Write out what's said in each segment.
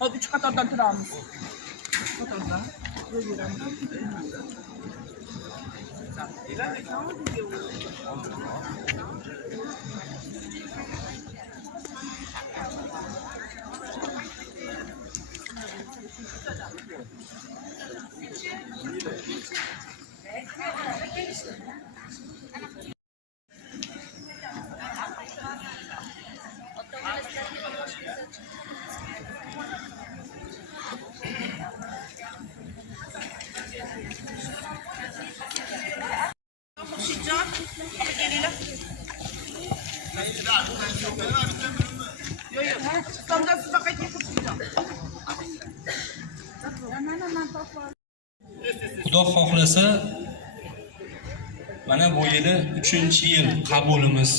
O 3 qatordan turamiz. Qatordan. Xudo xohlasa mana bu yili 3-yil qabulimiz,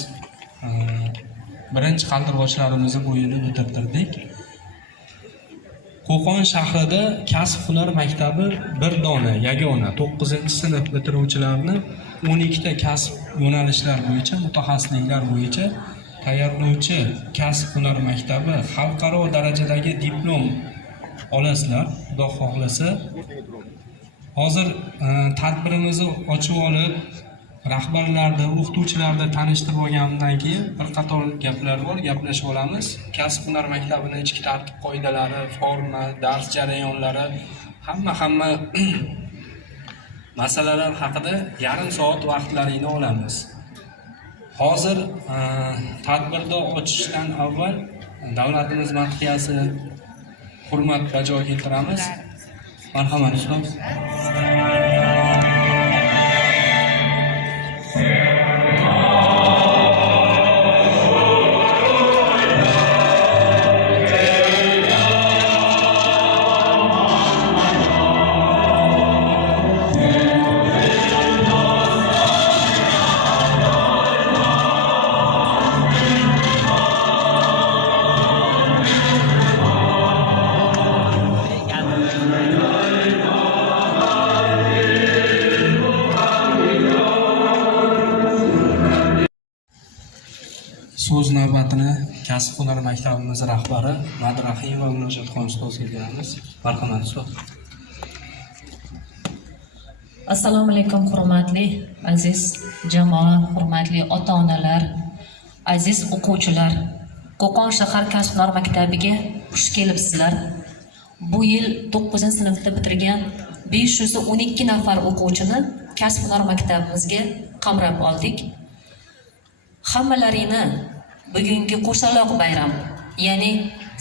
birinchi qaldirg'ochlarimizni bu yili bitirdik. Qo'qon shahrida kasb-hunar maktabi bir dona, yagona 9-sinf bitiruvchilarni 12 ta kasb yo'nalishlar bo'yicha, mutaxassisliklar bo'yicha tayyorlovchi kasb-hunar maktabi xalqaro darajadagi diplom olasizlar, Xudo xohlasa. Hozir tadbirimizni ochib olib, rahbarlarni, o'qituvchilarni tanishtirib olganimdan keyin bir qator gaplar bor, gaplashib olamiz. Kasb-hunar maktabining ichki tartib-qoidalari, forma, dars jarayonlari, hamma masalalar haqida yarim soat vaqtlaringni olamiz. Hozir tadbirni ochishdan avval davlatimiz madhiyasi hurmat bajo keltiramiz. Marhamat, ustoz. So'z navbatini kasb-hunar maktabimiz rahbari Madrahimova Munojatxon ustozga beramiz. Marhamat, ustoz. Assalomu alaykum, hurmatli aziz jamoa, hurmatli ota-onalar, aziz o'quvchilar. Qo'qon shahar kasb-hunar maktabiga xush kelibsizlar. Bu yil 9-sinfda bitirgan 512 nafar o'quvchini kasb-hunar maktabimizga qamrab oldik. Hammalaringni bugungi qo'shaloq bayram, ya'ni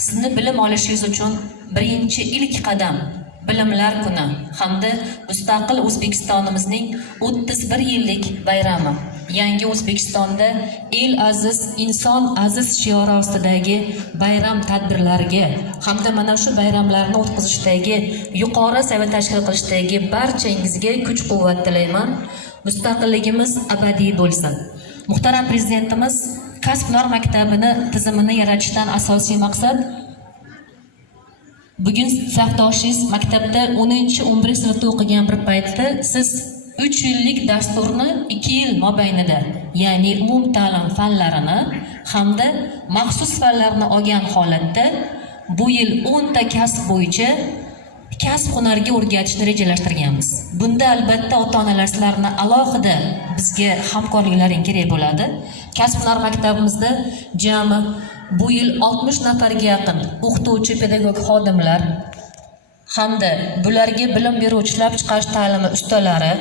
sizni bilim olishingiz uchun birinchi ilk qadam bilimlar kuni hamda mustaqil O'zbekistonimizning 31 yillik bayrami, yangi O'zbekistonda el aziz, inson aziz shiori ostidagi bayram tadbirlariga hamda mana shu bayramlarni o'tkazishdagi yuqori saviyada tashkil qilishdagi barchangizga kuch-quvvat tilayman. Mustaqilligimiz abadiy bo'lsin. Muhtaram Prezidentimiz kasb-hunar maktabini tizimini yaratishdan asosiy maqsad bugun safdoshingiz maktabda 10-11 sinfda o'qigan bir paytda siz 3 yillik dasturni 2 yil mobaynida, ya'ni umum ta'lim fanlarini hamda maxsus fanlarni olgan holatda bu yil 10 ta kasb bo'yicha kasb-hunarga o'rgatishni rejalashtirganmiz. Bunda albatta ota-onalar sizlarni alohida bizga hamkorliklaring kerak bo'ladi. Kasb-hunar maktabimizda jami bu yil 60 nafarga yaqin o'qituvchi, pedagog xodimlar hamda bularga bilim beruvchi ishlab chiqarish ta'limi ustalari,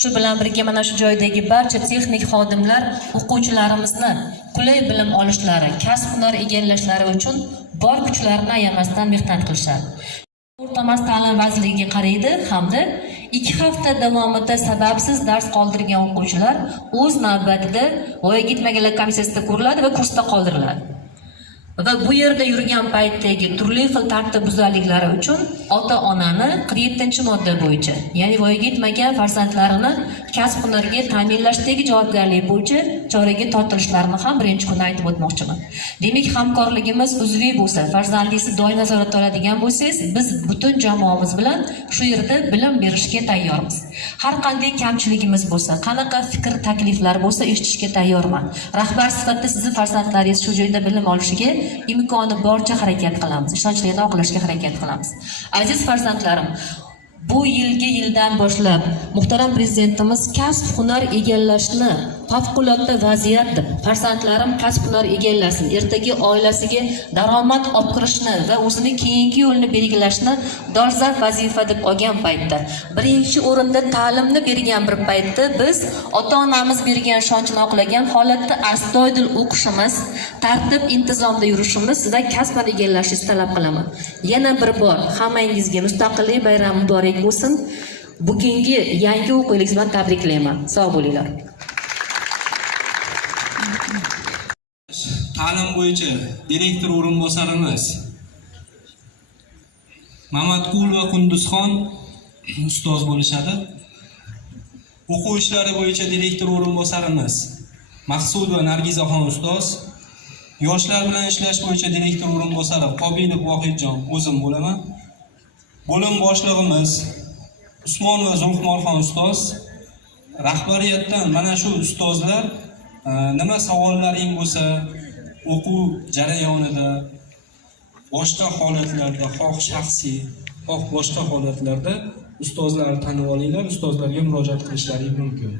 shu bilan birga mana shu joydagi barcha texnik xodimlar o'quvchilarimizni qulay bilim olishlari, kasb-hunar egallashlari uchun bor kuchlarini ayamasdan mehnat qilishadi. O'rta ta'lim vazirligiga qaraydi hamda 2 hafta davomida sababsiz dars qoldirgan o'quvchilar o'z navbatida voyaga yetmaganlar komissiyasida ko'riladi va kursda qoldiriladi. va bu yerda yurgan paytdagi turli xil tartibbuzarliklari uchun ota-onani 47-modda bo'yicha, ya'ni voyaga yetmagan farzandlarini kasb hunariga ta'minlashdagi javobgarlik bo'yicha choraga tortilishlarini ham birinchi kunda aytib o'tmoqchiman. Demak, hamkorligimiz uzviy bo'lsa, farzandingizni doim nazoratga oladigan bo'lsangiz, biz butun jamoamiz bilan shu yerda bilim berishga tayyormiz. Har qanday kamchiligimiz bo'lsa, qanaqa fikr, takliflar bo'lsa, eshitishga tayyorman. Rahbar sifatida sizni farzandlaringiz shu joyda bilim olishiga imkoni boricha harakat qilamiz. Ishonchlarni oqlashga harakat qilamiz. Aziz farzandlarim, bu yildan boshlab muhtaram prezidentimiz kasb hunar egallashni favqulodda vaziyat deb, farzandlarim kasb hunar egallasin, ertaga oilasiga daromad olib kirishni va o'zini keyingi yo'lni belgilashni dolzarb vazifa deb olgan paytda, birinchi o'rinda ta'limni bergan bir paytda biz ota-onamiz bergan ishonchni oqlagan holatda astoydil o'qishimiz, tartib intizomda yurishimiz va kasb egallashingizni talab qilaman. Yana bir bor hammangizga Mustaqillik bayrami muborak bo'lsin. Bugungi yangi o'quv yiliningiz bilan tabriklayman. Sog' bo'linglar. Ta'lim bo'yicha direktor o'rinbosarimiz Mamatqul va Qunduzxon ustoz bo'lishadi. O'quv ishlari bo'yicha direktor o'rinbosarimiz Maqsud va Nargizaxon ustoz. Yoshlar bilan ishlash bo'yicha direktor o'rinbosari Qobilov Vohidjon o'zim bo'laman. Bo'lim boshlig'imiz Usmon va Zulqmorxon ustoz. Rahbariyatdan mana shu ustozlar nima savollaring bo'lsa, o'quv jarayonida, boshqa holatlarda, xoh shaxsiy, xoh boshqa holatlarda ustozlarni tanib olinglar, ustozlarga murojaat qilishlaring mumkin.